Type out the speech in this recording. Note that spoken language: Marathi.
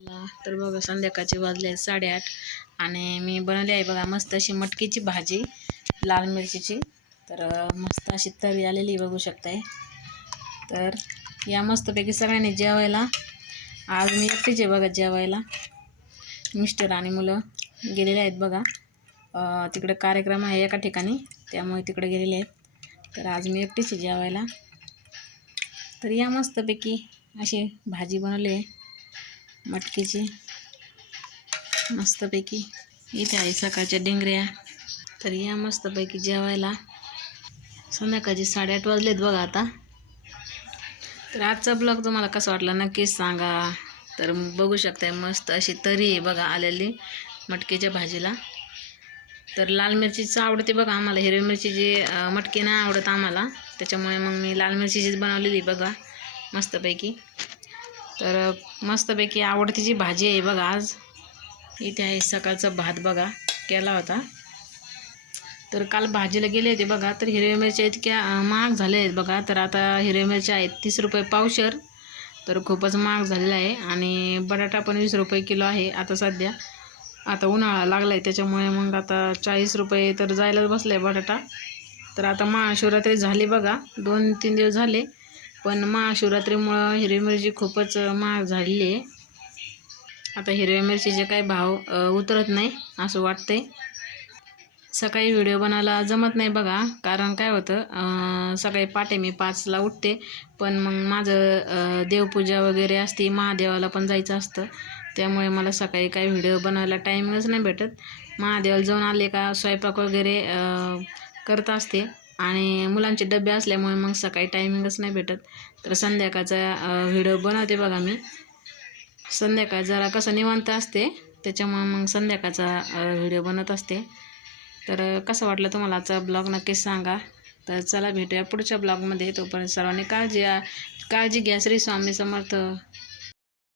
तर बघा संध्याकाळचे वाजले आहेत 8:30 आणि मी बनवली आहे बघा मस्त अशी मटकीची भाजी लाल मिरचीची। तर मस्त अशी तरी आलेली बघू शकताय। तर या मस्तपैकी सगळ्यांनी जेवायला। आज मी एकटीच आहे बघा जेवायला, मिस्टर आणि मुलं गेलेले आहेत बघा तिकडे कार्यक्रम आहे एका ठिकाणी, त्यामुळे तिकडे गेलेले आहेत। तर आज मी एकटीच आहे जेवायला। तर या मस्तपैकी अशी भाजी बनवली आहे मटकीची मस्तपैकी। इथे आहे सकाळच्या डिंगऱ्या। तर या मस्तपैकी जेवायला। संध्याकाळचे 8:30 वाजलेत बघा आता। तर आजचा ब्लॉग तुम्हाला कसा वाटला नक्कीच सांगा। तर बघू शकताय मस्त अशी तरी आहे बघा आलेली मटकीच्या भाजीला। तर लाल मिरचीच आवडते बघा आम्हाला, हिरवी मिरचीची मटकी नाही आवडत आम्हाला, त्याच्यामुळे मग मी लाल मिरचीचीच बनवलेली बघा मस्तपैकी। तर मस्तपैकी आवडतीची भाजी आहे बघा आज। इथे आहे सकाळचा भात बघा केला होता। तर काल भाजीला गेले होते बघा, तर हिरव्या मिरच्या इतक्या महाग झाल्या आहेत बघा। तर आता हिरव्या मिरच्या आहेत 30 रुपये पावशेर, तर खूपच महाग झालेला आहे। आणि बटाटा पण 20 रुपये किलो आहे आता सध्या। आता उन्हाळा लागला आहे त्याच्यामुळे मग आता 40 रुपये तर जायलाच बसला आहे बटाटा। तर आता महाशिवरात्री झाली बघा, 2-3 दिवस झाले, पण महाशिवरात्रीमुळं हिरवी मिरची खूपच महाग झालेली आहे। आता हिरव्या मिरचीचे काही भाव उतरत नाही असं वाटतंय। सकाळी व्हिडिओ बनायला जमत नाही बघा, कारण काय होतं सकाळी पहाटे मी 5ला उठते, पण मग माझं देवपूजा वगैरे असते, महादेवाला पण जायचं असतं, त्यामुळे मला सकाळी काही व्हिडिओ बनवायला टाईमच नाही भेटत। महादेवाला जाऊन आले का स्वयंपाक वगैरे करत असते आणि मुलांचे डबे असल्यामुळे मग सकाळी टायमिंगच नाही भेटत। तर संध्याकाळचा व्हिडिओ बनवते बघा मी। संध्याकाळ जरा कसं निवांत असते, त्याच्यामुळे मग संध्याकाळचा व्हिडिओ बनवत असते। तर कसं वाटलं तुम्हाला आजचा ब्लॉग नक्कीच सांगा। तर चला भेटूया पुढच्या ब्लॉगमध्ये, तोपर्यंत सर्वांनी काळजी घ्या। श्री स्वामी समर्थ।